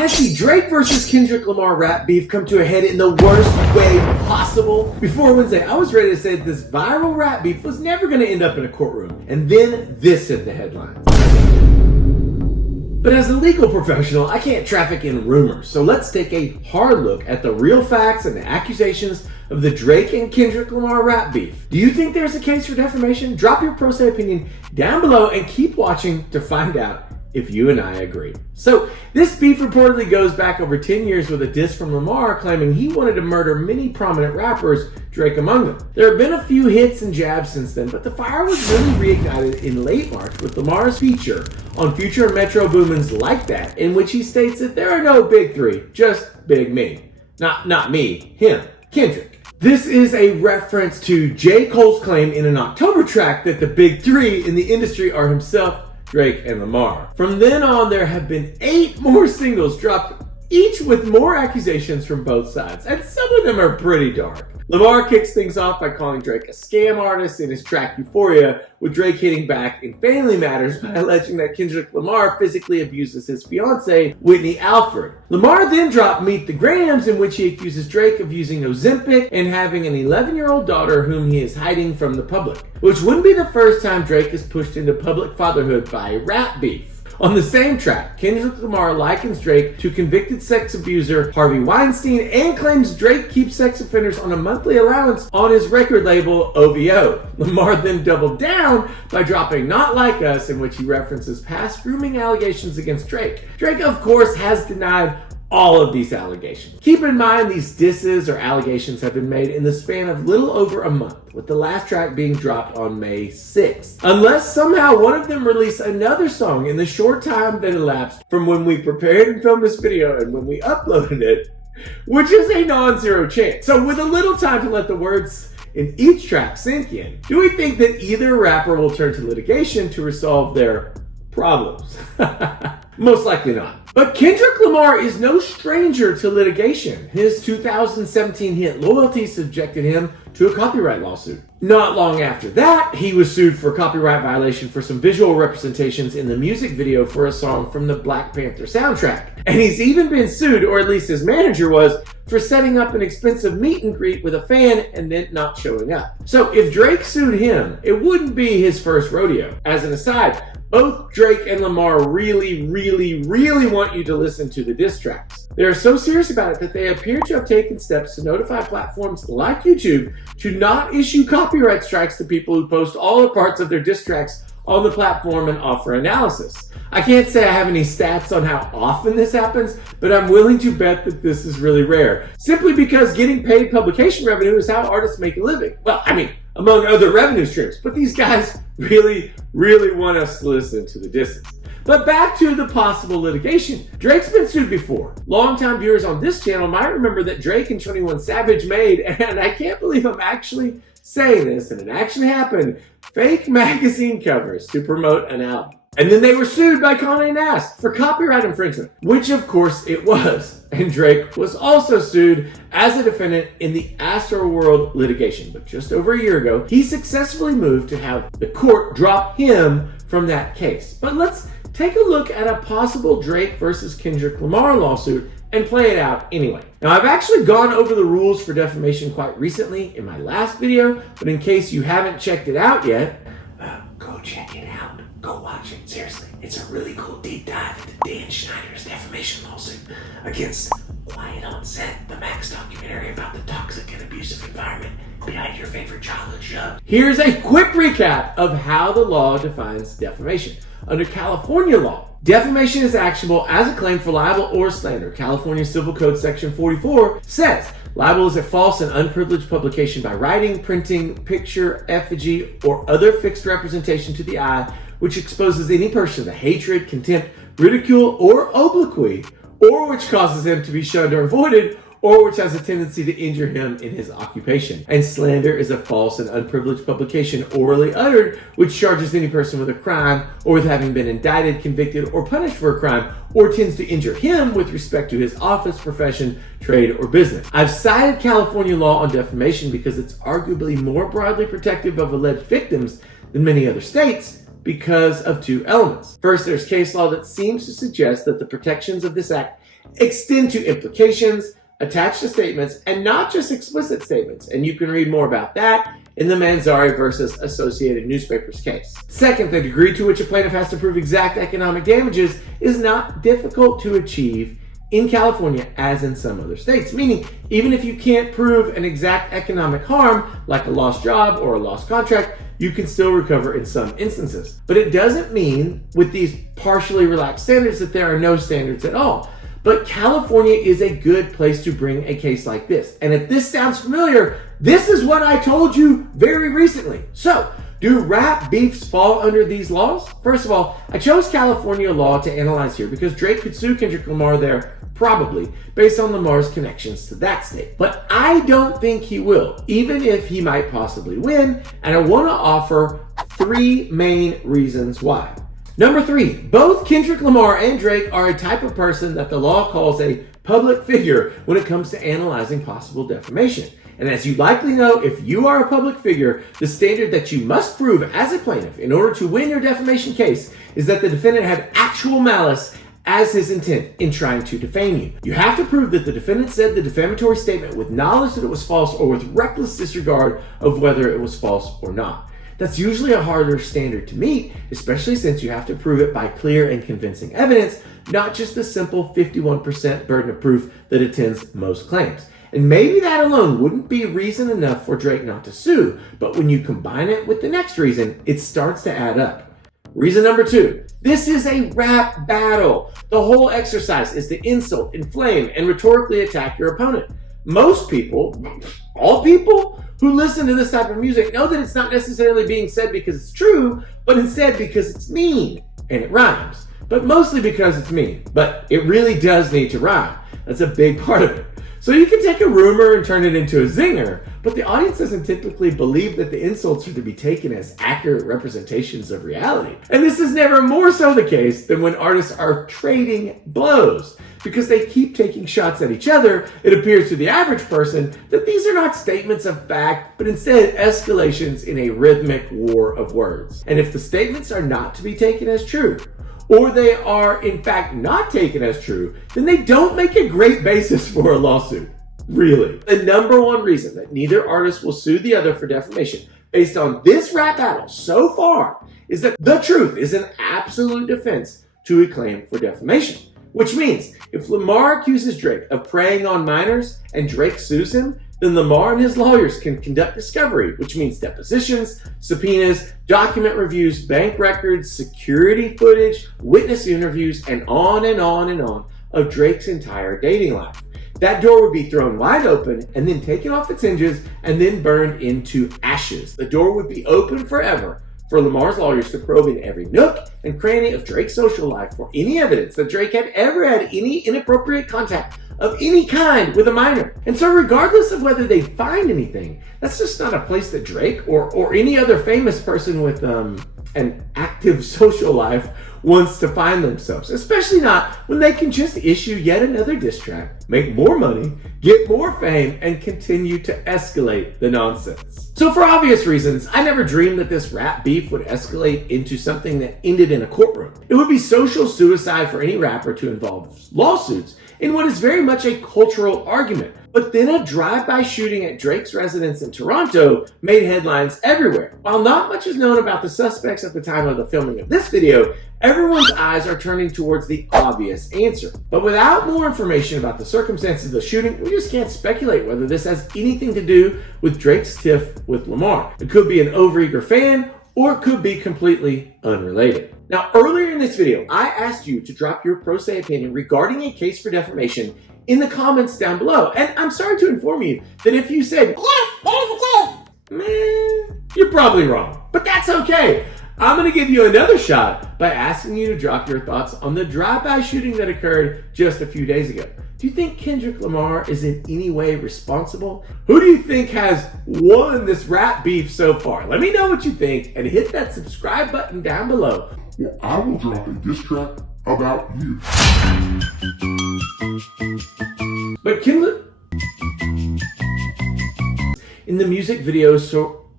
Has the Drake versus Kendrick Lamar rap beef come to a head in the worst way possible? Before Wednesday, I was ready to say that this viral rap beef was never going to end up in a courtroom. And then this hit the headlines. But as a legal professional, I can't traffic in rumors. So let's take a hard look at the real facts and the accusations of the Drake and Kendrick Lamar rap beef. Do you think there's a case for defamation? Drop your pro se opinion down below and keep watching to find out if you and I agree. So this beef reportedly goes back over 10 years with a diss from Lamar claiming he wanted to murder many prominent rappers, Drake among them. There have been a few hits and jabs since then, but the fire was really reignited in late March with Lamar's feature on Future and Metro Boomin's Like That, in which he states that there are no big three, just Big Me. Not me, him, Kendrick. This is a reference to J. Cole's claim in an October track that the big three in the industry are himself, Drake, and Lamar. From then on, there have been 8 more singles dropped, each with more accusations from both sides, and some of them are pretty dark. Lamar kicks things off by calling Drake a scam artist in his track Euphoria, with Drake hitting back in Family Matters by alleging that Kendrick Lamar physically abuses his fiancée, Whitney Alford. Lamar then dropped Meet the Grahams, in which he accuses Drake of using Ozempic and having an 11-year-old daughter whom he is hiding from the public, which wouldn't be the first time Drake is pushed into public fatherhood by rap beef. On the same track, Kendrick Lamar likens Drake to convicted sex abuser Harvey Weinstein and claims Drake keeps sex offenders on a monthly allowance on his record label OVO. Lamar then doubled down by dropping Not Like Us, in which he references past grooming allegations against Drake. Drake, of course, has denied all of these allegations. Keep in mind these disses or allegations have been made in the span of little over a month, with the last track being dropped on May 6th. Unless somehow one of them released another song in the short time that elapsed from when we prepared and filmed this video and when we uploaded it, which is a non-zero chance. So with a little time to let the words in each track sink in, do we think that either rapper will turn to litigation to resolve their problems? Most likely not. But Kendrick Lamar is no stranger to litigation. His 2017 hit Loyalty subjected him to a copyright lawsuit. Not long after that, he was sued for copyright violation for some visual representations in the music video for a song from the Black Panther soundtrack. And he's even been sued, or at least his manager was, for setting up an expensive meet and greet with a fan and then not showing up. So if Drake sued him, it wouldn't be his first rodeo. As an aside, both Drake and Lamar really want you to listen to the diss tracks. They are so serious about it that they appear to have taken steps to notify platforms like YouTube to not issue copyright strikes to people who post all or parts of their diss tracks on the platform and offer analysis. I can't say I have any stats on how often this happens, but I'm willing to bet that this is really rare. Simply because getting paid publication revenue is how artists make a living. Well, I mean, among other revenue streams. But these guys really want us to listen to the disses. But back to the possible litigation. Drake's been sued before. Longtime viewers on this channel might remember that Drake and 21 Savage made, and I can't believe I'm actually saying this, and it actually happened, fake magazine covers to promote an album. And then they were sued by Condé Nast for copyright infringement, which of course it was. And Drake was also sued as a defendant in the Astroworld litigation. But just over a year ago, he successfully moved to have the court drop him from that case. But let's take a look at a possible Drake versus Kendrick Lamar lawsuit and play it out anyway. Now, I've actually gone over the rules for defamation quite recently in my last video, but in case you haven't checked it out yet, go check it out. Go watch it. Seriously, it's a really cool deep dive into Dan Schneider's defamation lawsuit against Quiet on Set, the Max documentary about the toxic and abusive environment behind your favorite childhood show. Here's a quick recap of how the law defines defamation. Under California law, defamation is actionable as a claim for libel or slander. California Civil Code Section 44 says libel is a false and unprivileged publication by writing, printing, picture, effigy, or other fixed representation to the eye which exposes any person to hatred, contempt, ridicule, or obloquy, or which causes him to be shunned or avoided, or which has a tendency to injure him in his occupation. And slander is a false and unprivileged publication orally uttered, which charges any person with a crime or with having been indicted, convicted, or punished for a crime, or tends to injure him with respect to his office, profession, trade, or business. I've cited California law on defamation because it's arguably more broadly protective of alleged victims than many other states, because of two elements. First, there's case law that seems to suggest that the protections of this act extend to implications, attached to statements, and not just explicit statements. And you can read more about that in the Manzari versus Associated Newspapers case. Second, the degree to which a plaintiff has to prove exact economic damages is not difficult to achieve in California as in some other states, meaning even if you can't prove an exact economic harm, like a lost job or a lost contract, you can still recover in some instances. But it doesn't mean with these partially relaxed standards that there are no standards at all. But California is a good place to bring a case like this. And if this sounds familiar, this is what I told you very recently. So, do rap beefs fall under these laws? First of all, I chose California law to analyze here because Drake could sue Kendrick Lamar there, probably, based on Lamar's connections to that state. But I don't think he will, even if he might possibly win, and I want to offer 3 main reasons why. Number 3, both Kendrick Lamar and Drake are a type of person that the law calls a public figure when it comes to analyzing possible defamation. And as you likely know, if you are a public figure, the standard that you must prove as a plaintiff in order to win your defamation case is that the defendant had actual malice as his intent in trying to defame you. You have to prove that the defendant said the defamatory statement with knowledge that it was false or with reckless disregard of whether it was false or not. That's usually a harder standard to meet, especially since you have to prove it by clear and convincing evidence, not just the simple 51% burden of proof that attends most claims. And maybe that alone wouldn't be reason enough for Drake not to sue, but when you combine it with the next reason, it starts to add up. Reason number 2, this is a rap battle. The whole exercise is to insult, inflame, and rhetorically attack your opponent. Most people, all people who listen to this type of music know that it's not necessarily being said because it's true, but instead because it's mean and it rhymes. But mostly because it's mean, but it really does need to rhyme. That's a big part of it. So you can take a rumor and turn it into a zinger, but the audience doesn't typically believe that the insults are to be taken as accurate representations of reality. And this is never more so the case than when artists are trading blows. Because they keep taking shots at each other, it appears to the average person that these are not statements of fact, but instead escalations in a rhythmic war of words. And if the statements are not to be taken as true, or they are in fact not taken as true, then they don't make a great basis for a lawsuit. Really. The number one reason that neither artist will sue the other for defamation based on this rap battle so far is that the truth is an absolute defense to a claim for defamation. Which means if Lamar accuses Drake of preying on minors and Drake sues him, then Lamar and his lawyers can conduct discovery, which means depositions, subpoenas, document reviews, bank records, security footage, witness interviews, and on and on and on of Drake's entire dating life. That door would be thrown wide open and then taken off its hinges and then burned into ashes. The door would be open forever for Lamar's lawyers to probe in every nook and cranny of Drake's social life for any evidence that Drake had ever had any inappropriate contact of any kind with a minor. And so regardless of whether they find anything, that's just not a place that Drake or any other famous person with an active social life wants to find themselves, especially not when they can just issue yet another diss track, make more money, get more fame, and continue to escalate the nonsense. So for obvious reasons, I never dreamed that this rap beef would escalate into something that ended in a courtroom. It would be social suicide for any rapper to involve lawsuits in what is very much a cultural argument. But then a drive-by shooting at Drake's residence in Toronto made headlines everywhere. While not much is known about the suspects at the time of the filming of this video, everyone's eyes are turning towards the obvious answer. But without more information about the circumstances of the shooting, we just can't speculate whether this has anything to do with Drake's tiff with Lamar. It could be an overeager fan, or it could be completely unrelated. Now, earlier in this video, I asked you to drop your pro se opinion regarding a case for defamation in the comments down below. And I'm sorry to inform you that if you said, yes, there is a case, man, you're probably wrong. But that's okay. I'm going to give you another shot by asking you to drop your thoughts on the drive-by shooting that occurred just a few days ago. Do you think Kendrick Lamar is in any way responsible? Who do you think has won this rap beef so far? Let me know what you think and hit that subscribe button down below. Well, I will drop a diss track about you. But Kendrick, in the music video, so